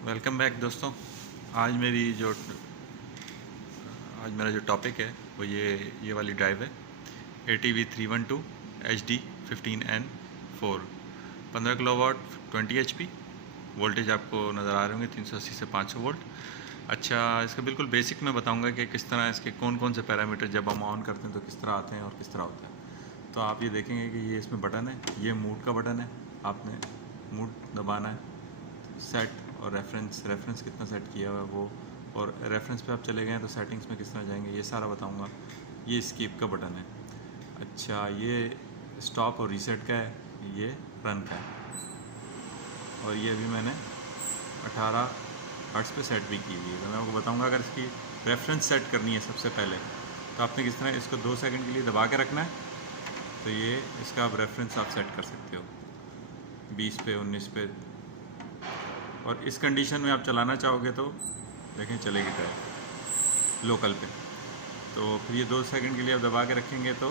Welcome back दोस्तों। आज मेरी जो आज मेरा जो टॉपिक है वो ये वाली ड्राइव है ATV312 HD15N4 15 kilowatt 20 HP। Voltage आपको नज़र आ रहे होंगे 380 से 500 वोल्ट। अच्छा, इसका बिल्कुल बेसिक मैं बताऊंगा कि किस तरह इसके कौन कौन से पैरामीटर जब हम ऑन करते हैं तो किस तरह आते हैं और किस तरह होता है। तो आप ये देखेंगे कि ये इसमें बटन है, ये मूड का बटन है, आपने मूड दबाना है, सेट और रेफरेंस कितना सेट किया हुआ है वो, और रेफरेंस पे आप चले गए तो सेटिंग्स में किस तरह जाएंगे ये सारा बताऊंगा। ये स्किप का बटन है। अच्छा, ये स्टॉप और रीसेट का है, ये रन का है, और ये अभी मैंने 18 हर्ट्ज़ पे सेट भी की हुई है। तो मैं आपको बताऊंगा अगर इसकी रेफरेंस सेट करनी है सबसे पहले तो आपने किस तरह इसको 2 सेकंड के लिए दबा के रखना है। तो ये इसका आप रेफरेंस आप सेट कर सकते हो 20 पे 19 पे, और इस कंडीशन में आप चलाना चाहोगे तो देखें चलेगी ड्राइव लोकल पे। तो फिर ये 2 सेकंड के लिए आप दबा के रखेंगे तो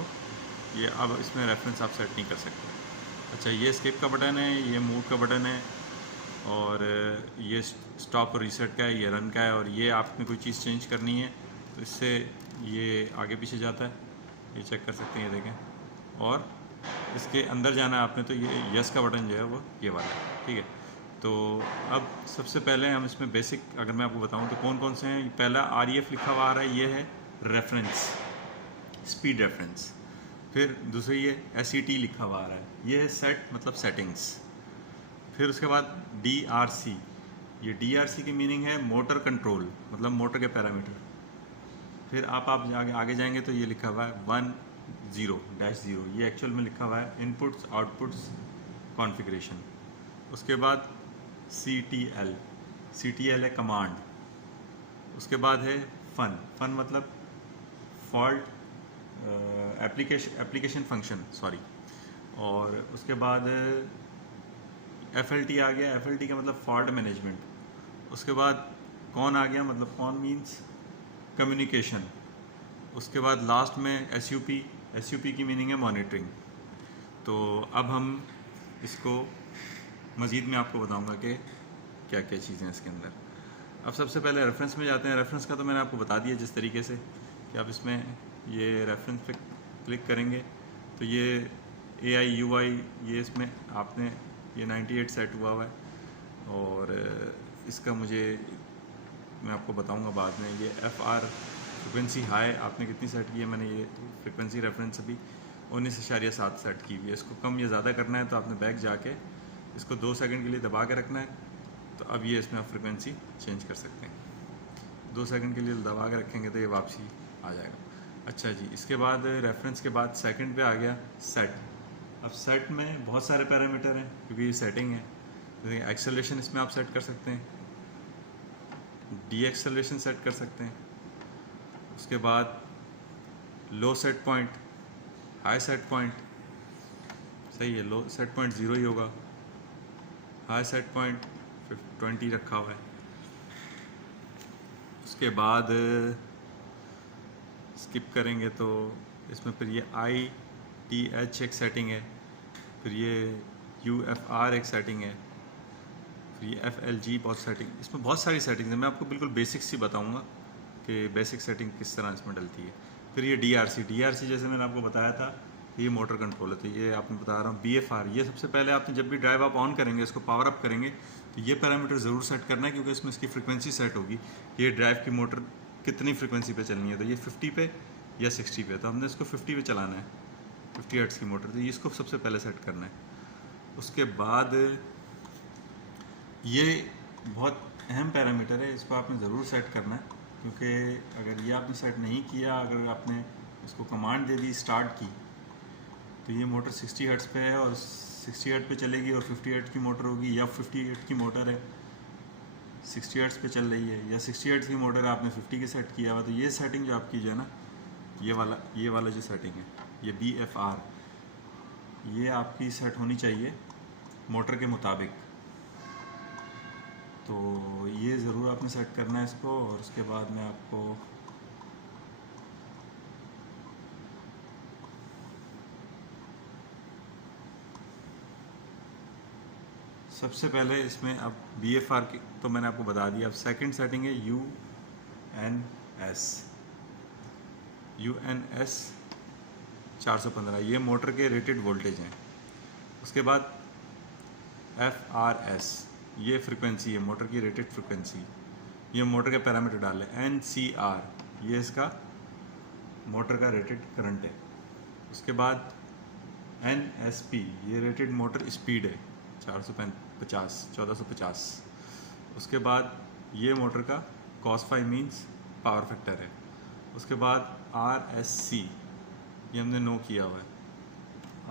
ये अब इसमें रेफरेंस आप सेट नहीं कर सकते। अच्छा, ये स्किप का बटन है, ये मूव का बटन है, और ये स्टॉप और रीसेट का है, ये रन का है, और ये आपने कोई चीज़ चेंज करनी है तो इससे ये आगे पीछे जाता है, ये चेक कर सकते हैं, ये देखें। और इसके अंदर जाना है आपने तो ये यस का बटन जो है वो ये वाला है, ठीक है। तो अब सबसे पहले हम इसमें बेसिक अगर मैं आपको बताऊं तो कौन कौन से हैं। पहला REF लिखा हुआ आ रहा है, ये है रेफरेंस, स्पीड रेफरेंस। फिर दूसरी ये SET लिखा हुआ आ रहा है, ये है सेट मतलब सेटिंग्स। फिर उसके बाद DRC, ये DRC की मीनिंग है मोटर कंट्रोल, मतलब मोटर के पैरामीटर। फिर आप आगे जाएंगे तो ये लिखा हुआ है 10-0, ये एक्चुअल में लिखा हुआ है इनपुट्स आउटपुट्स कॉन्फ़िगरेशन। उसके बाद CTL है कमांड। उसके बाद है फन मतलब फॉल्ट एप्लीकेशन फंक्शन, सॉरी। और उसके बाद FLT आ गया, FLT का मतलब फॉल्ट मैनेजमेंट। उसके बाद कौन आ गया, मतलब कौन मीन्स कम्युनिकेशन। उसके बाद लास्ट में SUP की मीनिंग है मॉनिटरिंग। तो अब हम इसको मज़ीद में आपको बताऊंगा कि क्या क्या चीज़ें हैं इसके अंदर। अब सबसे पहले रेफरेंस में जाते हैं। रेफरेंस का तो मैंने आपको बता दिया जिस तरीके से कि आप इसमें ये रेफरेंस पे क्लिक करेंगे तो ये AIUI, ये इसमें आपने ये 98 सेट हुआ है, और इसका मुझे मैं आपको बताऊंगा बाद में। ये FR फ्रिक्वेंसी हाई आपने कितनी सेट की है, मैंने ये फ्रिक्वेंसी रेफरेंस अभी 19.7 सेट की हुई है। इसको कम या ज़्यादा करना है तो आपने बैक जाके इसको 2 सेकंड के लिए दबा के रखना है, तो अब ये इसमें आप फ्रिक्वेंसी चेंज कर सकते हैं। 2 सेकंड के लिए दबा के रखेंगे तो ये वापसी आ जाएगा। अच्छा जी, इसके बाद रेफरेंस के बाद सेकंड पे आ गया सेट। अब सेट में बहुत सारे पैरामीटर हैं क्योंकि ये सेटिंग है। जैसे एक्सेलरेशन इसमें आप सेट कर सकते हैं, डीएक्सेलरेशन सेट कर सकते हैं। उसके बाद लो set point, high set point, सही है, लो सेट पॉइंट 0 ही होगा, हाई सेट पॉइंट 20 रखा हुआ है। उसके बाद स्किप करेंगे तो इसमें फिर ये ITH एक सेटिंग है, फिर ये UFR एक सेटिंग है, फिर ये FLG बहुत सेटिंग, इसमें बहुत सारी सेटिंग्स हैं। मैं आपको बिल्कुल बेसिक्स ही बताऊंगा कि बेसिक सेटिंग किस तरह इसमें डलती है। फिर ये DRC जैसे मैंने आपको बताया था, ये मोटर कंट्रोल है। तो ये आपने बता रहा हूँ BFR, ये सबसे पहले आपने जब भी ड्राइव आप ऑन करेंगे, इसको पावर अप करेंगे तो ये पैरामीटर ज़रूर सेट करना है क्योंकि इसमें इसकी फ्रिक्वेंसी सेट होगी, ये ड्राइव की मोटर कितनी फ्रिक्वेंसी पे चलनी है। तो ये 50 पे या 60 पे, तो हमने इसको 50 पे चलाना है, 50 हर्ट्ज़ की मोटर, तो ये इसको सबसे पहले सेट करना है। उसके बाद ये बहुत अहम पैरामीटर है, इसको आपने ज़रूर सेट करना है क्योंकि अगर ये आपने सेट नहीं किया, अगर आपने इसको कमांड दे दी स्टार्ट की, तो ये मोटर 60 हर्ट्ज़ पे है और 60 हर्ट्ज़ पे चलेगी, और 50 हर्ट्ज़ की मोटर होगी, या 50 हर्ट्ज़ की मोटर है 60 हर्ट्ज़ पे चल रही है, या 60 हर्ट्ज़ की मोटर है आपने 50 के सेट किया हुआ। तो ये सेटिंग जो आपकी जो है ना, ये वाला जो सेटिंग है, ये BFR, ये आपकी सेट होनी चाहिए मोटर के मुताबिक। तो ये ज़रूर आपने सेट करना है इसको। और उसके बाद मैं आपको सबसे पहले इसमें अब BFR की तो मैंने आपको बता दिया। अब सेकंड सेटिंग है UNS 415, ये मोटर के रेटेड वोल्टेज हैं। उसके बाद FRS, ये फ्रिक्वेंसी है मोटर की रेटेड फ्रिक्वेंसी, ये मोटर का पैरामीटर डाल लें। NCR, ये इसका मोटर का रेटेड करंट है। उसके बाद NSP, ये रेटेड मोटर स्पीड है 1450। उसके बाद ये मोटर का cos phi means power factor है। उसके बाद RSC, ये हमने नो किया हुआ है।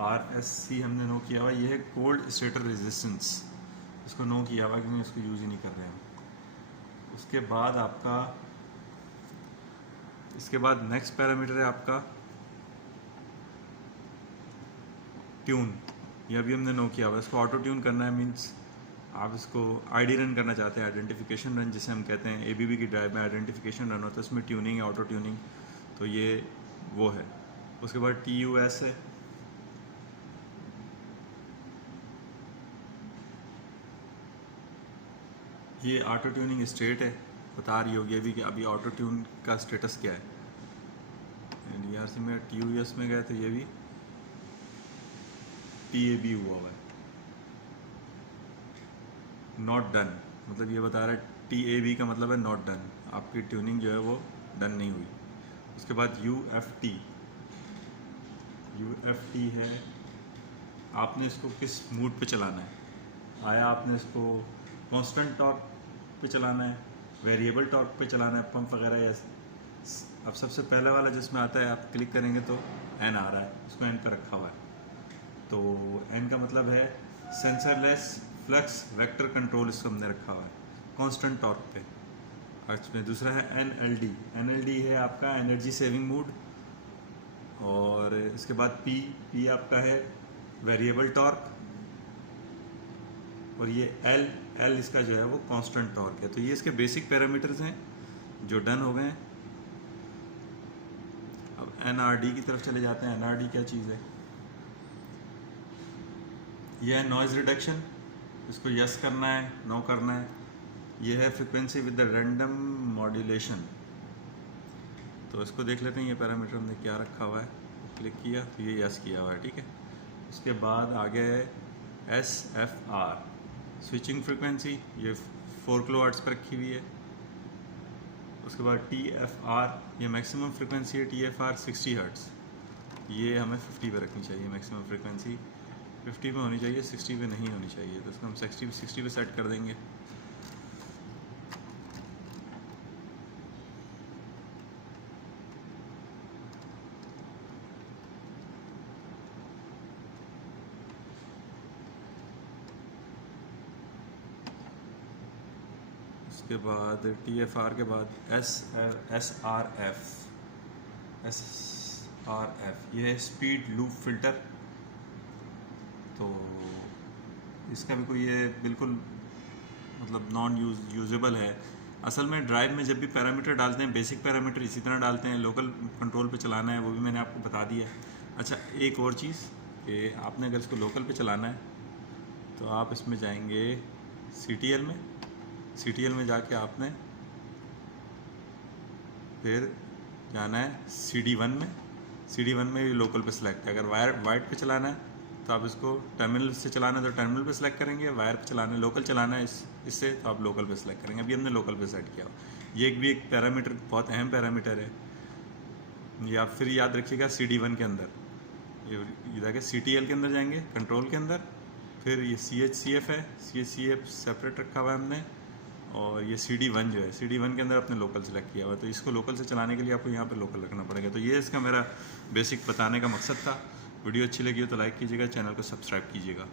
RSC हमने नो किया हुआ है, ये है कोल्ड स्टेटर रेजिस्टेंस, इसको नो किया हुआ है क्योंकि इसको यूज़ ही नहीं कर रहे हैं। उसके बाद आपका इसके बाद नेक्स्ट पैरामीटर है आपका ट्यून, ये अभी हमने नो किया हुआ है। इसको ऑटो ट्यून करना है, मीन्स आप इसको ID रन करना चाहते हैं, आइडेंटिफिकेशन रन जिसे हम कहते हैं। ABB की ड्राइव में आइडेंटिफिकेशन रन होता है, उसमें ट्यूनिंग है, ऑटो ट्यूनिंग, तो ये वो है। उसके बाद TUS है, ये ऑटो ट्यूनिंग स्टेट है, बता रही होगी अभी कि अभी ऑटो ट्यून का स्टेटस क्या है। DRC में TUS में गए तो ये भी TAB हुआ है, नॉट डन, मतलब ये बता रहा है TAB का मतलब है नॉट डन, आपकी ट्यूनिंग जो है वो डन नहीं हुई। उसके बाद UFT है, आपने इसको किस मूड पे चलाना है, आया आपने इसको कांस्टेंट टॉर्क पे चलाना है, वेरिएबल टॉर्क पे चलाना है, पंप वगैरह। या अब सबसे पहले वाला जिसमें आता है, आप क्लिक करेंगे तो N आ रहा है, उसको N पे रखा हुआ है, तो N का मतलब है सेंसरलेस फ्लक्स वेक्टर कंट्रोल, इसको हमने रखा हुआ है कांस्टेंट टॉर्क पे। इसमें दूसरा है NLD है आपका एनर्जी सेविंग मूड। और इसके बाद P आपका है वेरिएबल टॉर्क, और ये L इसका जो है वो कांस्टेंट टॉर्क है। तो ये इसके बेसिक पैरामीटर्स हैं जो डन हो गए हैं। अब NRD की तरफ चले जाते हैं। NRD क्या चीज़ है, ये है नॉइज़ रिडक्शन, इसको यस करना है, नो करना है। ये है frequency with the random modulation, तो इसको देख लेते हैं ये पैरामीटर हमने क्या रखा हुआ है। क्लिक किया तो ये यस किया हुआ है, ठीक है। उसके बाद आगे है SFR स्विचिंग फ्रिक्वेंसी, ये 4 किलोहर्ट्ज़ पर रखी हुई है। उसके बाद TFR, ये मैक्सिमम फ्रिक्वेंसी है TFR 60 हर्ट्ज़, ये हमें 50 पे रखनी चाहिए। मैक्सिमम फ्रिक्वेंसी 50 पे होनी चाहिए, 60 पे नहीं होनी चाहिए, तो इसको हम 60 पे सेट कर देंगे। उसके बाद TFR के बाद SRF, ये है स्पीड लूप फिल्टर। तो इसका भी कोई ये बिल्कुल मतलब नॉन यूजेबल है। असल में ड्राइव में जब भी पैरामीटर डालते हैं, बेसिक पैरामीटर इसी तरह डालते हैं, लोकल कंट्रोल पे चलाना है, वो भी मैंने आपको बता दिया। अच्छा, एक और चीज़ कि आपने अगर इसको लोकल पे चलाना है तो आप इसमें जाएंगे CTL में जाके आपने फिर जाना है CD1 में भी लोकल पे सिलेक्ट है। अगर वाइट पे चलाना है तो आप इसको टर्मिनल से चलाना है तो टर्मिनल पे सिलेक्ट करेंगे, वायर पे चलाना है, लोकल चलाना है इससे तो आप लोकल पे सिलेक्ट करेंगे। अभी हमने लोकल पे सेट किया। ये भी एक पैरामीटर, बहुत अहम पैरामीटर है, ये आप फिर याद रखिएगा। CD1 के अंदर ये जाके CTL के अंदर जाएंगे, कंट्रोल के अंदर, फिर ये CHCF है, CHCF सेपरेट रखा हुआ है हमने, और ये CD1 जो है, CD1 के अंदर अपने लोकल सेलेक्ट किया हुआ है। तो इसको लोकल से चलाने के लिए आपको यहाँ पे लोकल रखना पड़ेगा। तो ये इसका मेरा बेसिक बताने का मकसद था। वीडियो अच्छी लगी हो तो लाइक कीजिएगा, चैनल को सब्सक्राइब कीजिएगा।